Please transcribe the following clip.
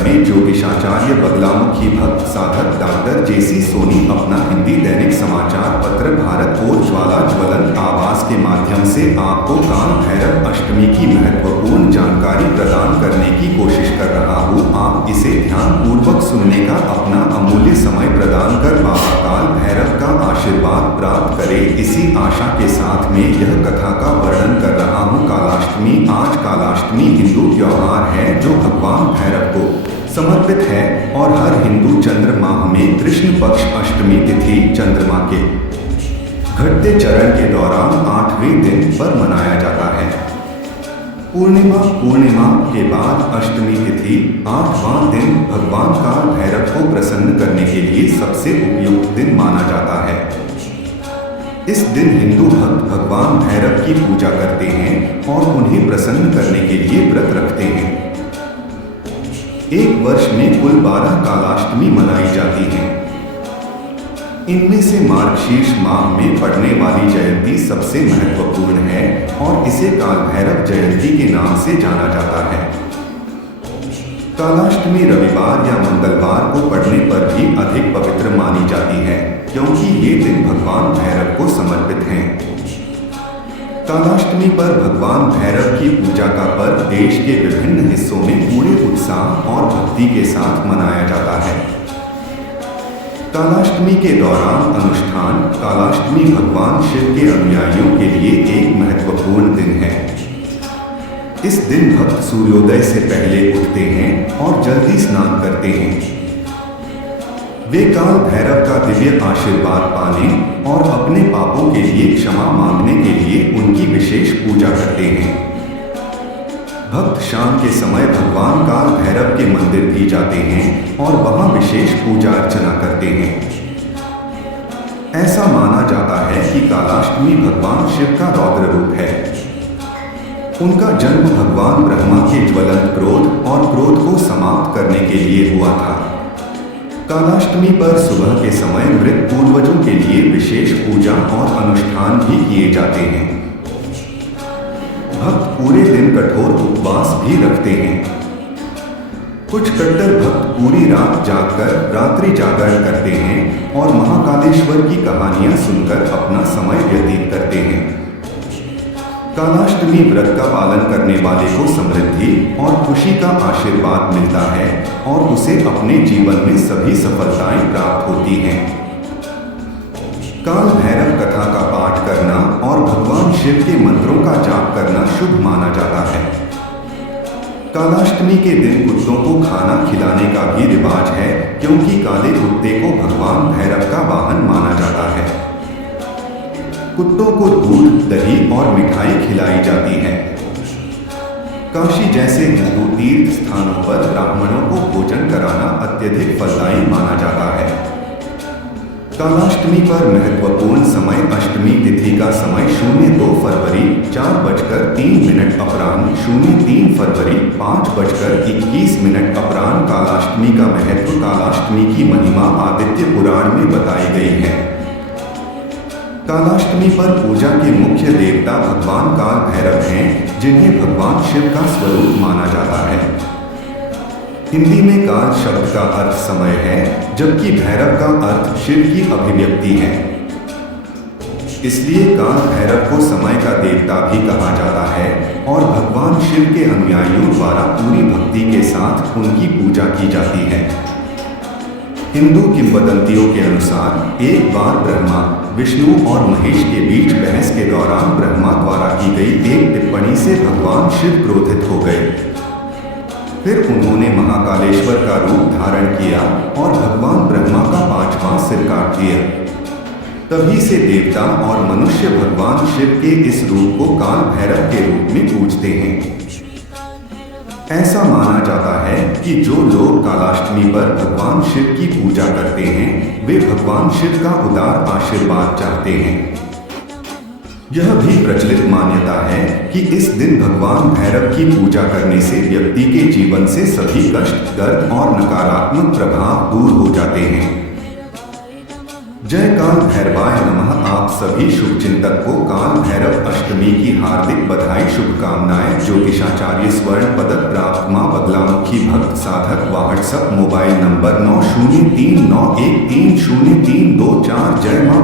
में ज्योतिषाचार्य बगलामुखी भक्त साधक डॉक्टर जेसी सोनी अपना हिंदी दैनिक समाचार पत्र भारत और ज्वाला ज्वलंत आवाज के माध्यम से आपको काल भैरव अष्टमी की महत्वपूर्ण जानकारी प्रदान करने की कोशिश कर रहा हूँ। आप इसे ध्यान पूर्वक सुनने का अपना अमूल्य समय प्रदान कर बाबा काल भैरव का आशीर्वाद प्राप्त करें। इसी आशा के साथ में यह कथा का वर्णन कर रहा हूँ। कालाष्टमी। आज कालाष्टमी हिंदू त्योहार है जो भगवान भैरव को समर्पित है और हर हिंदू चंद्र माह में कृष्ण पक्ष अष्टमी तिथि चंद्रमा के घटते चरण के दौरान 8वें दिन पर मनाया जाता है। पूर्णिमा के बाद अष्टमी तिथि 8वां दिन भगवान काल भैरव को प्रसन्न करने के लिए सबसे उपयुक्त दिन माना जाता है। इस दिन हिंदू भक्त भगवान भैरव की पूजा करते हैं और उन्हें प्रसन्न करने के लिए व्रत रखते हैं। एक वर्ष में कुल 12 कालाष्टमी मनाई जाती हैं। इनमें से मार्गशीर्ष माह में पड़ने वाली जयंती सबसे महत्वपूर्ण है और इसे काल भैरव जयंती के नाम से जाना जाता है। कालाष्टमी रविवार या मंगलवार को पड़ने पर भी अधिक पवित्र मानी जाती है क्योंकि ये दिन भगवान भैरव को समर्पित हैं। कालाष्टमी पर भगवान भैरव की पूजा का पर्व देश के विभिन्न हिस्सों में पूरे उत्साह और भक्ति के साथ मनाया जाता है। कालाष्टमी के दौरान अनुष्ठान। कालाष्टमी भगवान शिव के अनुयायियों के लिए एक महत्वपूर्ण दिन है। इस दिन भक्त सूर्योदय से पहले उठते हैं और जल्दी स्नान करते हैं। वे काल भैरव का दिव्य आशीर्वाद पाने और अपने पापों के लिए क्षमा मांगने के लिए उनकी विशेष पूजा करते हैं। भक्त शाम के समय भगवान काल भैरव के मंदिर भी जाते हैं और वहां विशेष पूजा अर्चना करते हैं। ऐसा माना जाता है कि कालाष्टमी भगवान शिव का रौद्र रूप है। उनका जन्म भगवान ब्रह्मा के ज्वलंत क्रोध और क्रोध को समाप्त करने के लिए हुआ था। कालाष्टमी पर सुबह के समय मृत पूर्वजों के लिए विशेष पूजा और अनुष्ठान भी किए जाते हैं। भक्त पूरे दिन कठोर उपवास भी रखते हैं। कुछ कट्टर भक्त पूरी रात जागकर रात्रि जागरण करते हैं और महाकालेश्वर की कहानियां सुनकर अपना समय व्यतीत करते हैं। कालाष्टमी व्रत का पालन करने वाले को समृद्धि और खुशी का आशीर्वाद मिलता है और उसे अपने जीवन में सभी सफलताएं प्राप्त होती हैं। काल भैरव कथा का पाठ करना और भगवान शिव के मंत्रों का जाप करना शुभ माना जाता है। कालाष्टमी के दिन कुत्तों को खाना खिलाने का भी रिवाज है क्योंकि काले कुत्ते को भगवान भैरव का वाहन माना जाता है। कुत्तों को दूध, दही और मिठाई खिलाई जाती है। काशी जैसे हिंदू तीर्थ स्थानों पर ब्राह्मणों को भोजन कराना अत्यधिक फलदायी माना जाता है। कालाष्टमी पर महत्वपूर्ण समय अष्टमी तिथि का समय 02 फरवरी 4:03 अपराह्न, 03 फरवरी 5:21 अपराह्न। कालाष्टमी का महत्व। कालाष्टमी की महिमा आदित्य पुराण में बताई गई है। कालाष्टमी पर पूजा के मुख्य देवता भगवान काल भैरव हैं जिन्हें भगवान शिव का स्वरूप माना जाता है। हिंदी में काल शब्द का अर्थ समय है जबकि भैरव का अर्थ शिव की अभिव्यक्ति है। इसलिए काल भैरव को समय का देवता भी कहा जाता है और भगवान शिव के अनुयायियों द्वारा पूरी भक्ति के साथ उनकी पूजा की जाती है। हिंदू किंवदंतियों के अनुसार एक बार ब्रह्मा, विष्णु और महेश के बीच बहस के दौरान ब्रह्मा द्वारा की गई एक टिप्पणी से भगवान शिव क्रोधित हो गए। फिर उन्होंने महाकालेश्वर का रूप धारण किया और भगवान ब्रह्मा का 5वां सिर काट दिया। तभी से देवता और मनुष्य भगवान शिव के इस रूप को काल भैरव के रूप में पूजते हैं। ऐसा माना जाता है कि जो लोग कालाष्टमी पर भगवान शिव की पूजा करते हैं वे भगवान शिव का उदार आशीर्वाद चाहते हैं। यह भी प्रचलित मान्यता है कि इस दिन भगवान भैरव की पूजा करने से व्यक्ति के जीवन से सभी कष्ट, दर्द और नकारात्मक प्रभाव दूर हो जाते हैं। जय काल भैरवाय नमः। आप सभी शुभचिंतक को काल भैरव अष्टमी की हार्दिक बधाई शुभकामनाएं। ज्योतिषाचार्य स्वर्ण पदक प्राप्त मां बगलामुखी भक्त साधक व्हाट्सएप मोबाइल नंबर 9039130324। जय मां